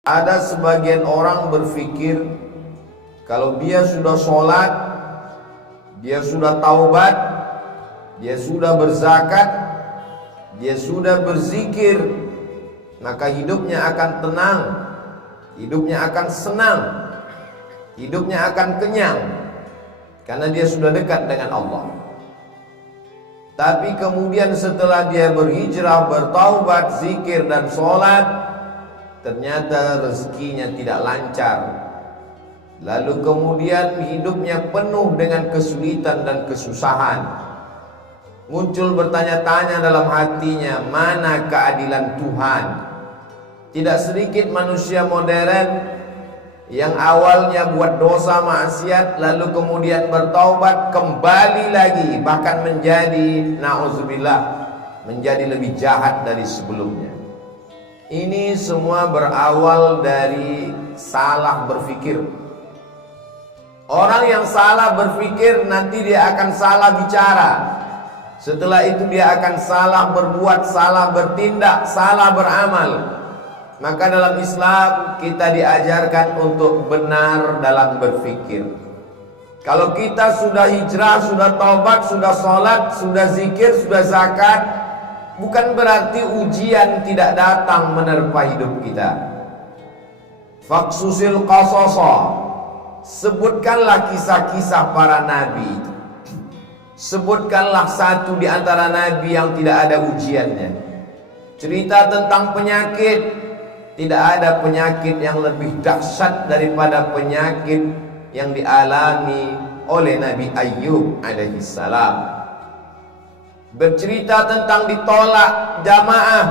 Ada sebagian orang berpikir kalau dia sudah sholat, dia sudah taubat, dia sudah berzakat, dia sudah berzikir, maka hidupnya akan tenang, hidupnya akan senang, hidupnya akan kenyang, karena dia sudah dekat dengan Allah. Tapi kemudian setelah dia berhijrah, bertaubat, zikir dan sholat, ternyata rezekinya tidak lancar. Lalu kemudian hidupnya penuh dengan kesulitan dan kesusahan. Muncul bertanya-tanya dalam hatinya, mana keadilan Tuhan? Tidak sedikit manusia modern yang awalnya buat dosa maksiat, lalu kemudian bertaubat, kembali lagi, bahkan menjadi, na'udzubillah, menjadi lebih jahat dari sebelumnya. Ini semua berawal dari salah berpikir. Orang yang salah berpikir nanti dia akan salah bicara. Setelah itu dia akan salah berbuat, salah bertindak, salah beramal. Maka dalam Islam kita diajarkan untuk benar dalam berpikir. Kalau kita sudah hijrah, sudah taubat, sudah sholat, sudah zikir, sudah zakat, bukan berarti ujian tidak datang menerpa hidup kita. Faksusil qasasa, sebutkanlah kisah-kisah para nabi. Sebutkanlah satu di antara nabi yang tidak ada ujiannya. Cerita tentang penyakit. Tidak ada penyakit yang lebih dahsyat daripada penyakit yang dialami oleh Nabi Ayyub alaihissalam. Bercerita tentang ditolak jamaah.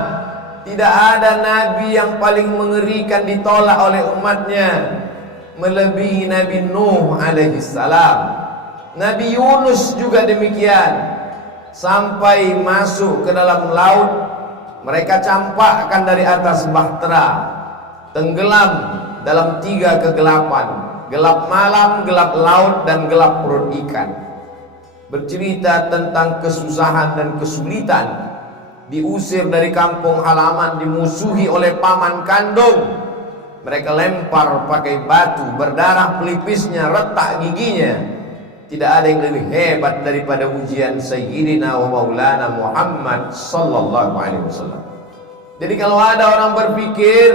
Tidak ada nabi yang paling mengerikan ditolak oleh umatnya melebihi Nabi Nuh alaihissalam. Nabi Yunus juga demikian. Sampai masuk ke dalam laut, mereka campakkan dari atas bahtera, tenggelam dalam 3 kegelapan, gelap malam, gelap laut, dan gelap perut ikan. Bercerita tentang kesusahan dan kesulitan, diusir dari kampung halaman, dimusuhi oleh paman kandung. Mereka lempar pakai batu, berdarah pelipisnya, retak giginya. Tidak ada yang lebih hebat daripada ujian Sayyidina wa Maulana Muhammad sallallahu alaihi wasallam. Jadi kalau ada orang berpikir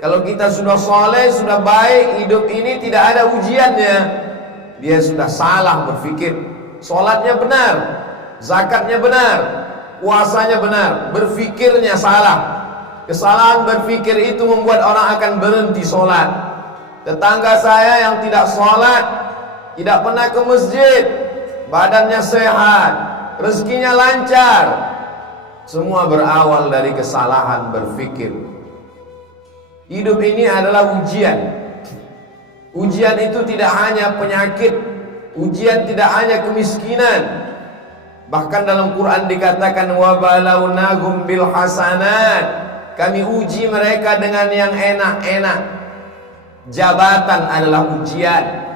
kalau kita sudah soleh, sudah baik, hidup ini tidak ada ujiannya, dia sudah salah berpikir. Sholatnya benar, zakatnya benar, puasanya benar, berpikirnya salah. Kesalahan berpikir itu membuat orang akan berhenti sholat. Tetangga saya yang tidak sholat, tidak pernah ke masjid, badannya sehat, rezekinya lancar, semua berawal dari kesalahan berpikir. Hidup ini adalah ujian. Ujian itu tidak hanya penyakit, ujian tidak hanya kemiskinan. Bahkan dalam Quran dikatakan wa balawnahum bil hasanat, kami uji mereka dengan yang enak-enak. Jabatan adalah ujian.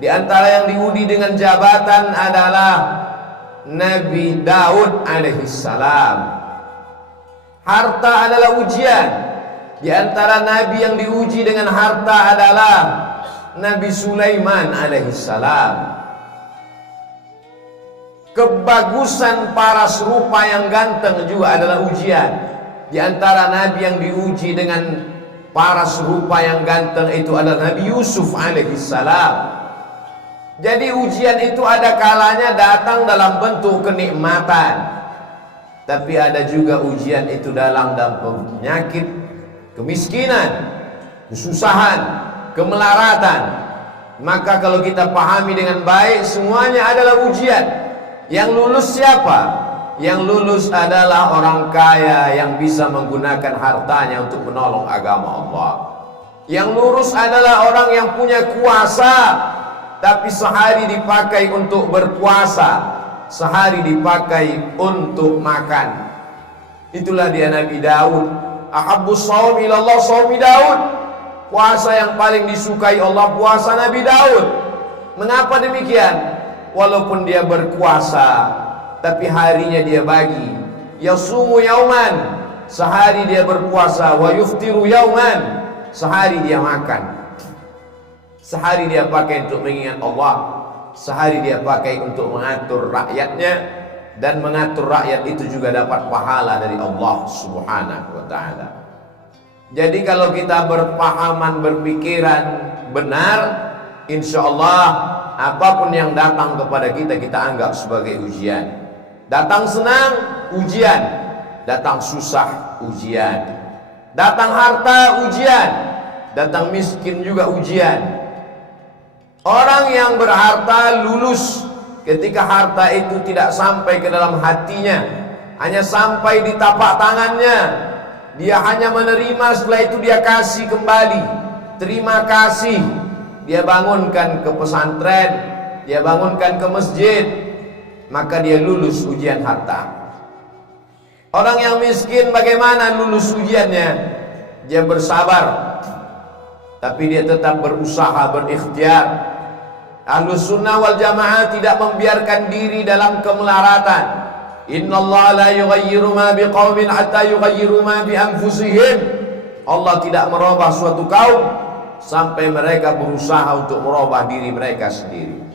Di antara yang diuji dengan jabatan adalah Nabi Daud alaihissalam. Harta adalah ujian. Di antara nabi yang diuji dengan harta adalah Nabi Sulaiman alaihissalam. Kebagusan paras rupa yang ganteng juga adalah ujian. Di antara nabi yang diuji dengan paras rupa yang ganteng itu adalah Nabi Yusuf alaihissalam. Jadi ujian itu ada kalanya datang dalam bentuk kenikmatan, tapi ada juga ujian itu dalam penyakit, kemiskinan, kesusahan, kemelaratan. Maka kalau kita pahami dengan baik, semuanya adalah ujian. Yang lulus siapa? Yang lulus adalah orang kaya yang bisa menggunakan hartanya untuk menolong agama Allah. Yang lurus adalah orang yang punya kuasa, tapi sehari dipakai untuk berpuasa, sehari dipakai untuk makan. Itulah dia Nabi Daud. Ahabbus shaum ilallah shaumi Daud. Puasa yang paling disukai Allah, puasa Nabi Daud. Mengapa demikian? Walaupun dia berpuasa, tapi harinya dia bagi. Yasumu yauman, sehari dia berpuasa, wa yuftiru yauman, sehari dia makan, sehari dia pakai untuk mengingat Allah, sehari dia pakai untuk mengatur rakyatnya, dan mengatur rakyat itu juga dapat pahala dari Allah Subhanahu wa ta'ala. Jadi kalau kita berpahaman, berpikiran benar, insya Allah apapun yang datang kepada kita, kita anggap sebagai ujian. Datang senang, ujian. Datang susah, ujian. Datang harta, ujian. Datang miskin juga ujian. Orang yang berharta lulus ketika harta itu tidak sampai ke dalam hatinya, hanya sampai di tapak tangannya. Dia hanya menerima, setelah itu dia kasih kembali. Terima kasih. Dia bangunkan ke pesantren, dia bangunkan ke masjid, maka dia lulus ujian harta. Orang yang miskin bagaimana lulus ujiannya? Dia bersabar, tapi dia tetap berusaha, berikhtiar. Ahlus sunnah wal jamaah tidak membiarkan diri dalam kemelaratan. Innallaha la yughayyiru ma biqaumin hatta yughayyiru ma bi anfusihim. Allah tidak merubah suatu kaum sampai mereka berusaha untuk merubah diri mereka sendiri.